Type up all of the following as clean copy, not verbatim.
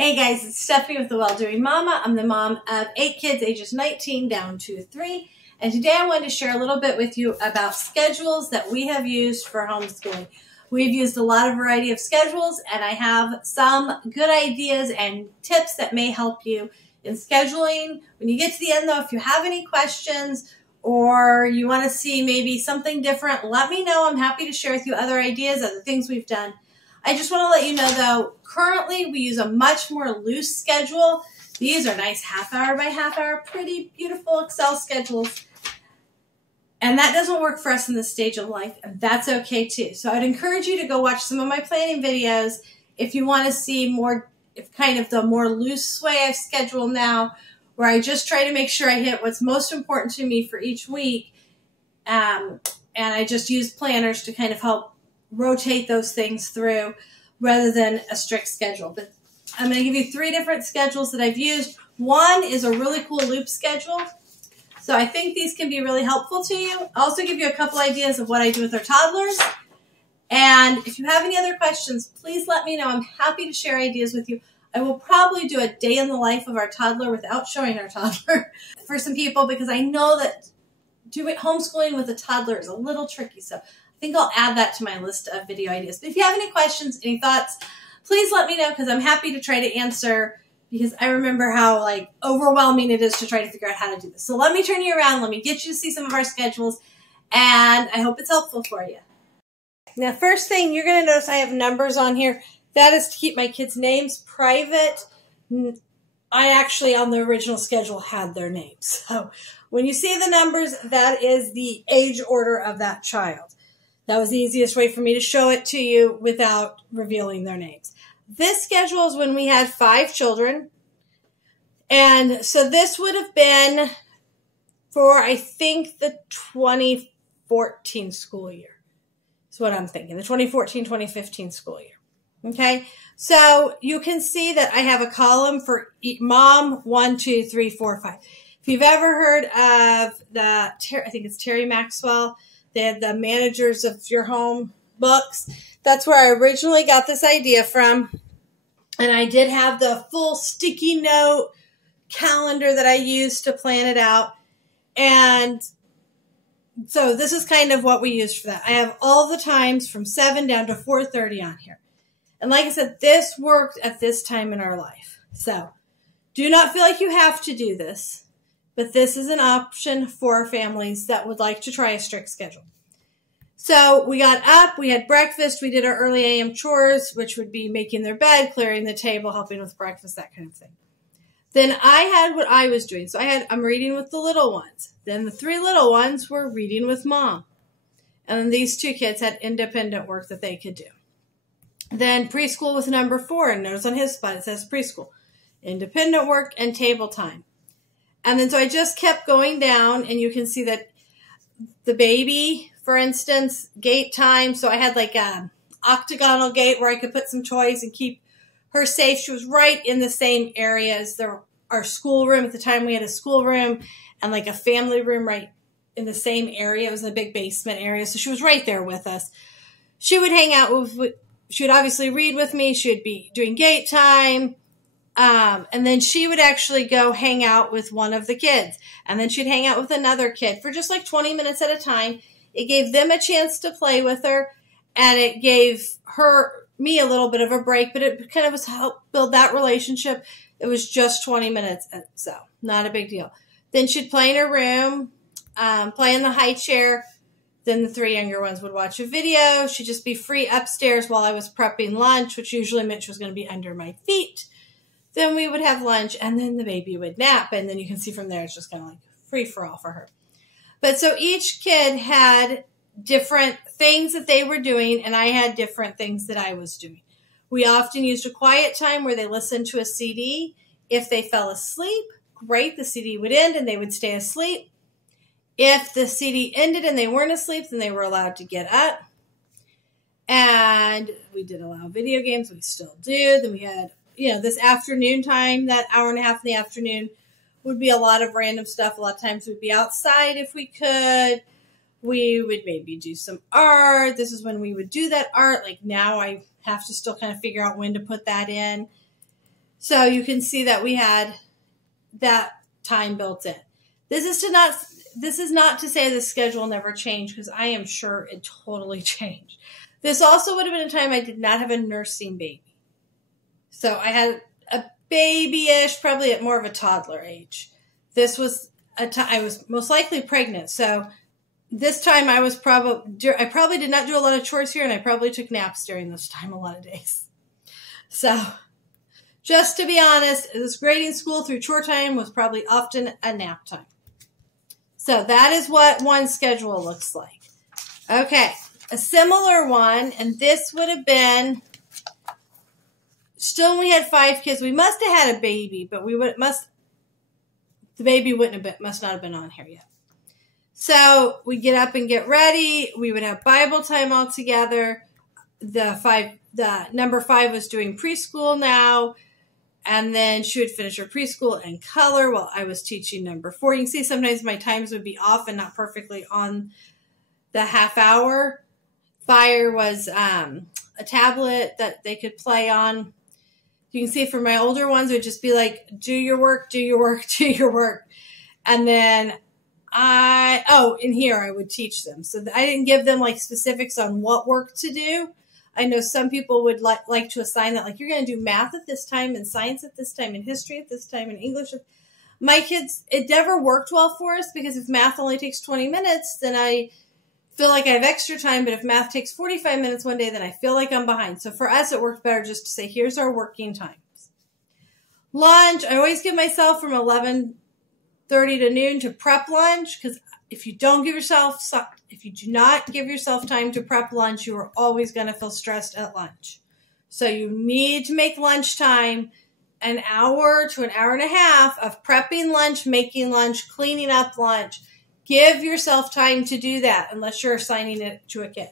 Hey guys, it's Stephanie with the Well-Doing Mama. I'm the mom of 8 kids ages 19 down to 3. And today I wanted to share a little bit with you about schedules that we have used for homeschooling. We've used a lot of variety of schedules, and I have some good ideas and tips that may help you in scheduling. When you get to the end though, if you have any questions or you want to see maybe something different, let me know. I'm happy to share with you other ideas, other things we've done. I just want to let you know, though, currently we use a much more loose schedule. These are nice half-hour by half-hour, pretty beautiful Excel schedules. And that doesn't work for us in this stage of life, and that's okay, too. So I'd encourage you to go watch some of my planning videos if you want to see more, kind of the more loose way I schedule now, where I just try to make sure I hit what's most important to me for each week. And I just use planners to kind of help rotate those things through rather than a strict schedule. But I'm going to give you 3 different schedules that I've used. One is a really cool loop schedule. So I think these can be really helpful to you. I'll also give you a couple ideas of what I do with our toddlers. And if you have any other questions, please let me know. I'm happy to share ideas with you. I will probably do a day in the life of our toddler without showing our toddler for some people, because I know that doing homeschooling with a toddler is a little tricky. So I think I'll add that to my list of video ideas. But if you have any questions, any thoughts, please let me know, because I'm happy to try to answer, because I remember how overwhelming it is to try to figure out how to do this. So let me turn you around. Let me get you to see some of our schedules, and I hope it's helpful for you. Now, first thing, you're going to notice I have numbers on here. That is to keep my kids' names private. I actually, on the original schedule, had their names. So when you see the numbers, that is the age order of that child. That was the easiest way for me to show it to you without revealing their names. This schedule is when we had 5 children. And so this would have been for, I think, the 2014 school year. That's what I'm thinking, the 2014-2015 school year. Okay, so you can see that I have a column for mom, 1, 2, 3, 4, 5. If you've ever heard of I think it's Terry Maxwell, they had the Managers of Your Home books. That's where I originally got this idea from. And I did have the full sticky note calendar that I used to plan it out. And so this is kind of what we used for that. I have all the times from 7 down to 4:30 on here. And like I said, this worked at this time in our life. So do not feel like you have to do this, but this is an option for families that would like to try a strict schedule. So we got up, we had breakfast, we did our early AM chores, which would be making their bed, clearing the table, helping with breakfast, that kind of thing. Then I had what I was doing. So I'm reading with the little ones. Then the 3 little ones were reading with mom. And then these 2 kids had independent work that they could do. Then preschool with number 4, and notice on his spot it says preschool. Independent work and table time. And then so I just kept going down, and you can see that the baby, for instance, gate time. So I had like a octagonal gate where I could put some toys and keep her safe. She was right in the same area as our schoolroom. At the time we had a schoolroom and like a family room right in the same area. It was in a big basement area. So she was right there with us. She would hang out she would obviously read with me. She would be doing gate time. And then she would actually go hang out with one of the kids. And then she'd hang out with another kid for just like 20 minutes at a time. It gave them a chance to play with her. And it gave me a little bit of a break. But it kind of was help build that relationship. It was just 20 minutes. So not a big deal. Then she'd play in her room, play in the high chair. Then the 3 younger ones would watch a video. She'd just be free upstairs while I was prepping lunch, which usually meant she was going to be under my feet. Then we would have lunch, and then the baby would nap. And then you can see from there, it's just kind of like free for all for her. But so each kid had different things that they were doing, and I had different things that I was doing. We often used a quiet time where they listened to a CD. If they fell asleep, great, the CD would end and they would stay asleep. If the CD ended and they weren't asleep, then they were allowed to get up. And we did allow video games. We still do. Then we had, this afternoon time, that hour and a half in the afternoon would be a lot of random stuff. A lot of times we'd be outside if we could. We would maybe do some art. This is when we would do that art. Like now I have to still kind of figure out when to put that in. So you can see that we had that time built in. This is not to say the schedule never changed, because I am sure it totally changed. This also would have been a time I did not have a nursing baby. So I had a babyish, probably at more of a toddler age. This was a time I was most likely pregnant. So this time I probably did not do a lot of chores here, and I probably took naps during this time a lot of days. So just to be honest, this grading school through chore time was probably often a nap time. So that is what one schedule looks like. Okay, a similar one, and this would have been, still when we had 5 kids. We must have had a baby, but the baby must not have been on here yet. So we get up and get ready. We would have Bible time all together. The number 5 was doing preschool now. And then she would finish her preschool and color while I was teaching number 4. You can see sometimes my times would be off and not perfectly on the half hour. Fire was a tablet that they could play on. You can see for my older ones, it would just be like, do your work, do your work, do your work. And then in here I would teach them. So I didn't give them like specifics on what work to do. I know some people would like to assign that, like, you're going to do math at this time, and science at this time, and history at this time, and English. My kids, it never worked well for us, because if math only takes 20 minutes, then I feel like I have extra time. But if math takes 45 minutes one day, then I feel like I'm behind. So for us, it worked better just to say, here's our working times. Lunch, I always give myself from 11:30 to noon to prep lunch, because if you do not give yourself time to prep lunch, you are always going to feel stressed at lunch. So you need to make lunchtime an hour to an hour and a half of prepping lunch, making lunch, cleaning up lunch. Give yourself time to do that, unless you're assigning it to a kid.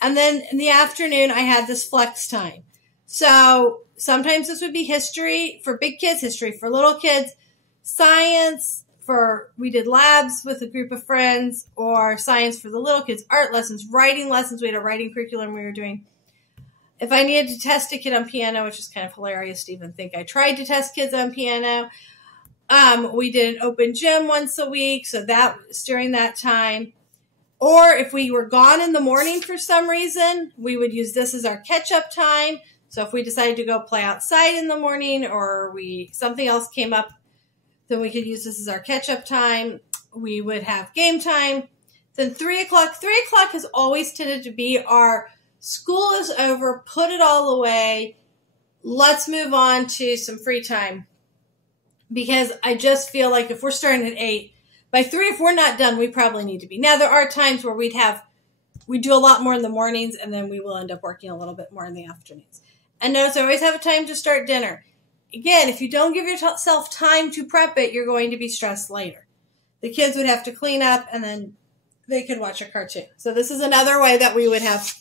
And then in the afternoon, I had this flex time. So sometimes this would be history for big kids, history for little kids, science, we did labs with a group of friends, or science for the little kids, art lessons, writing lessons. We had a writing curriculum we were doing. If I needed to test a kid on piano, which is kind of hilarious to even think I tried to test kids on piano, we did an open gym once a week, so that was during that time. Or if we were gone in the morning for some reason, we would use this as our catch-up time. So if we decided to go play outside in the morning, or something else came up, then we could use this as our catch-up time. We would have game time. Then 3 o'clock. 3 o'clock has always tended to be our school is over, put it all away, let's move on to some free time. Because I just feel like if we're starting at 8, by 3, if we're not done, we probably need to be. Now, there are times where we do a lot more in the mornings, and then we will end up working a little bit more in the afternoons. And notice I always have a time to start dinner. Again, if you don't give yourself time to prep it, you're going to be stressed later. The kids would have to clean up, and then they could watch a cartoon. So this is another way that we would have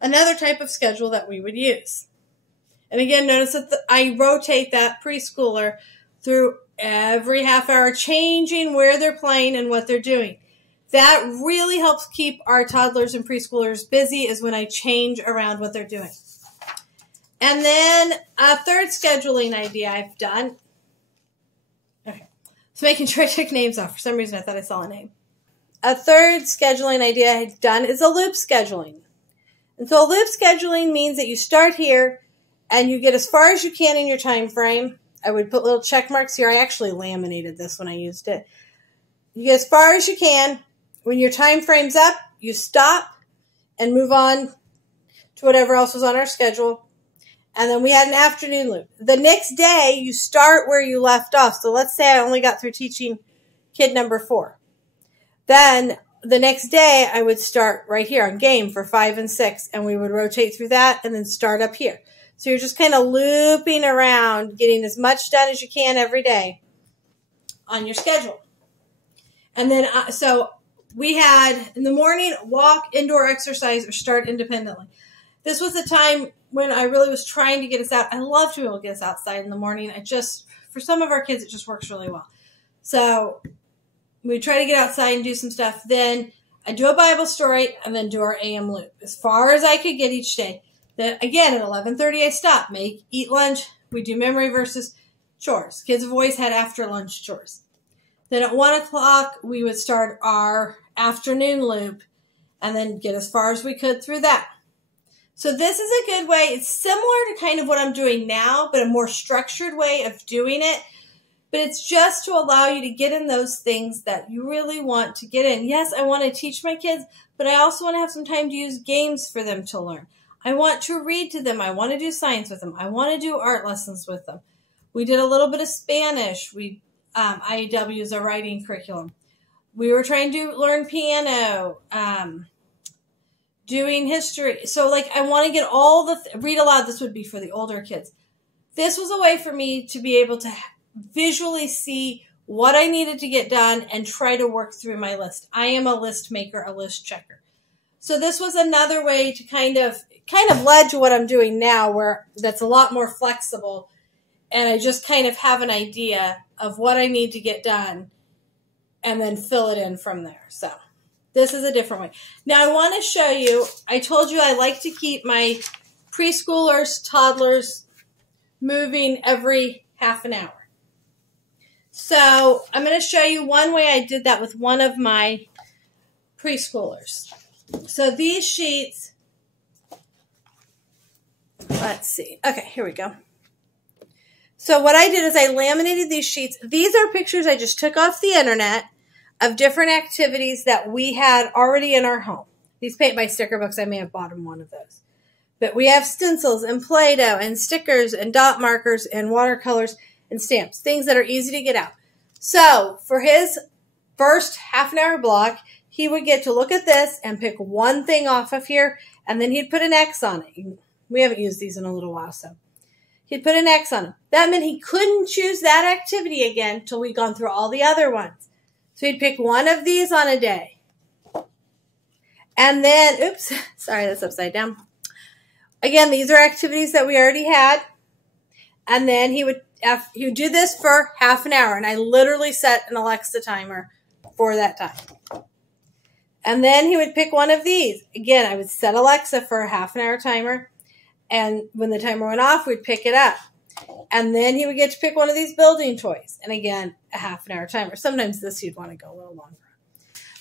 another type of schedule that we would use. And again, notice that I rotate that preschooler through every half hour, changing where they're playing and what they're doing. That really helps keep our toddlers and preschoolers busy, is when I change around what they're doing. And then a third scheduling idea I've done. Okay. So making sure I took names off. For some reason, I thought I saw a name. A third scheduling idea I've done is a loop scheduling. And so a loop scheduling means that you start here and you get as far as you can in your time frame. I would put little check marks here. I actually laminated this when I used it. You get as far as you can. When your time frame's up, you stop and move on to whatever else was on our schedule. And then we had an afternoon loop. The next day, you start where you left off. So let's say I only got through teaching kid number 4. Then the next day, I would start right here on game for 5 and 6. And we would rotate through that and then start up here. So you're just kind of looping around, getting as much done as you can every day on your schedule. And then, so we had in the morning, walk, indoor exercise, or start independently. This was the time when I really was trying to get us out. I love to be able to get us outside in the morning. For some of our kids, it just works really well. So we try to get outside and do some stuff. Then I do a Bible story and then do our AM loop as far as I could get each day. Then again, at 11:30, I stop, eat lunch, we do memory versus chores. Kids have always had after lunch chores. Then at 1 o'clock, we would start our afternoon loop and then get as far as we could through that. So this is a good way. It's similar to kind of what I'm doing now, but a more structured way of doing it. But it's just to allow you to get in those things that you really want to get in. Yes, I want to teach my kids, but I also want to have some time to use games for them to learn. I want to read to them. I want to do science with them. I want to do art lessons with them. We did a little bit of Spanish. IEW is a writing curriculum. We were trying to learn piano, doing history. So like I want to get all the, read aloud, this would be for the older kids. This was a way for me to be able to visually see what I needed to get done and try to work through my list. I am a list maker, a list checker. So this was another way to kind of led to what I'm doing now, where that's a lot more flexible. And I just kind of have an idea of what I need to get done and then fill it in from there. So this is a different way. Now I want to show you, I told you I like to keep my preschoolers, toddlers moving every half an hour. So I'm going to show you one way I did that with one of my preschoolers. So these sheets, let's see. Okay, here we go. So what I did is I laminated these sheets. These are pictures I just took off the internet of different activities that we had already in our home. These paint by sticker books, I may have bought them one of those. But we have stencils and Play-Doh and stickers and dot markers and watercolors and stamps, things that are easy to get out. So for his first half an hour block, he would get to look at this and pick one thing off of here, and then he'd put an X on it. We haven't used these in a little while, so he'd put an X on them. That meant he couldn't choose that activity again until we'd gone through all the other ones. So he'd pick one of these on a day. And then, oops, sorry, that's upside down. Again, these are activities that we already had. And then he would do this for half an hour. And I literally set an Alexa timer for that time. And then he would pick one of these. Again, I would set Alexa for a half an hour timer. And when the timer went off, we'd pick it up. And then he would get to pick one of these building toys. And again, a half an hour timer. Sometimes this you'd want to go a little longer.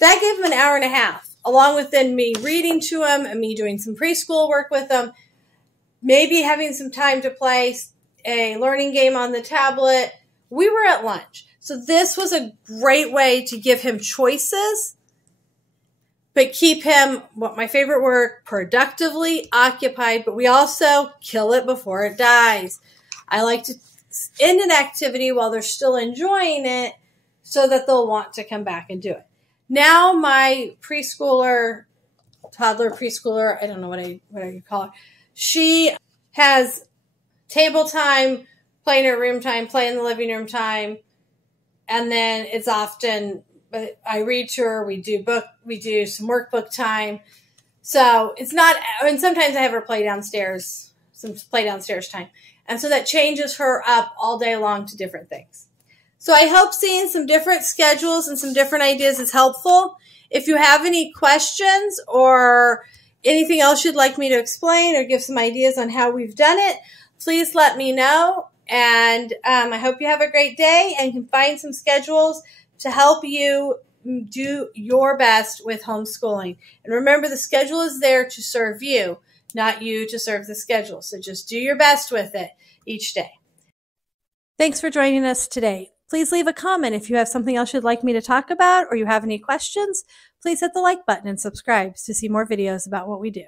That gave him an hour and a half, along with then me reading to him and me doing some preschool work with him. Maybe having some time to play a learning game on the tablet. We were at lunch. So this was a great way to give him choices, but keep him, what my favorite word, productively occupied, but we also kill it before it dies. I like to end an activity while they're still enjoying it so that they'll want to come back and do it. Now my preschooler, toddler preschooler, I don't know what I call it, she has table time, play in her room time, play in the living room time, and then it's often, I read to her, we do some workbook time. So it's not, and sometimes I have her play downstairs, some play downstairs time. And so that changes her up all day long to different things. So I hope seeing some different schedules and some different ideas is helpful. If you have any questions or anything else you'd like me to explain or give some ideas on how we've done it, please let me know. And I hope you have a great day and can find some schedules to help you do your best with homeschooling. And remember, the schedule is there to serve you, not you to serve the schedule. So just do your best with it each day. Thanks for joining us today. Please leave a comment if you have something else you'd like me to talk about or you have any questions. Please hit the like button and subscribe to see more videos about what we do.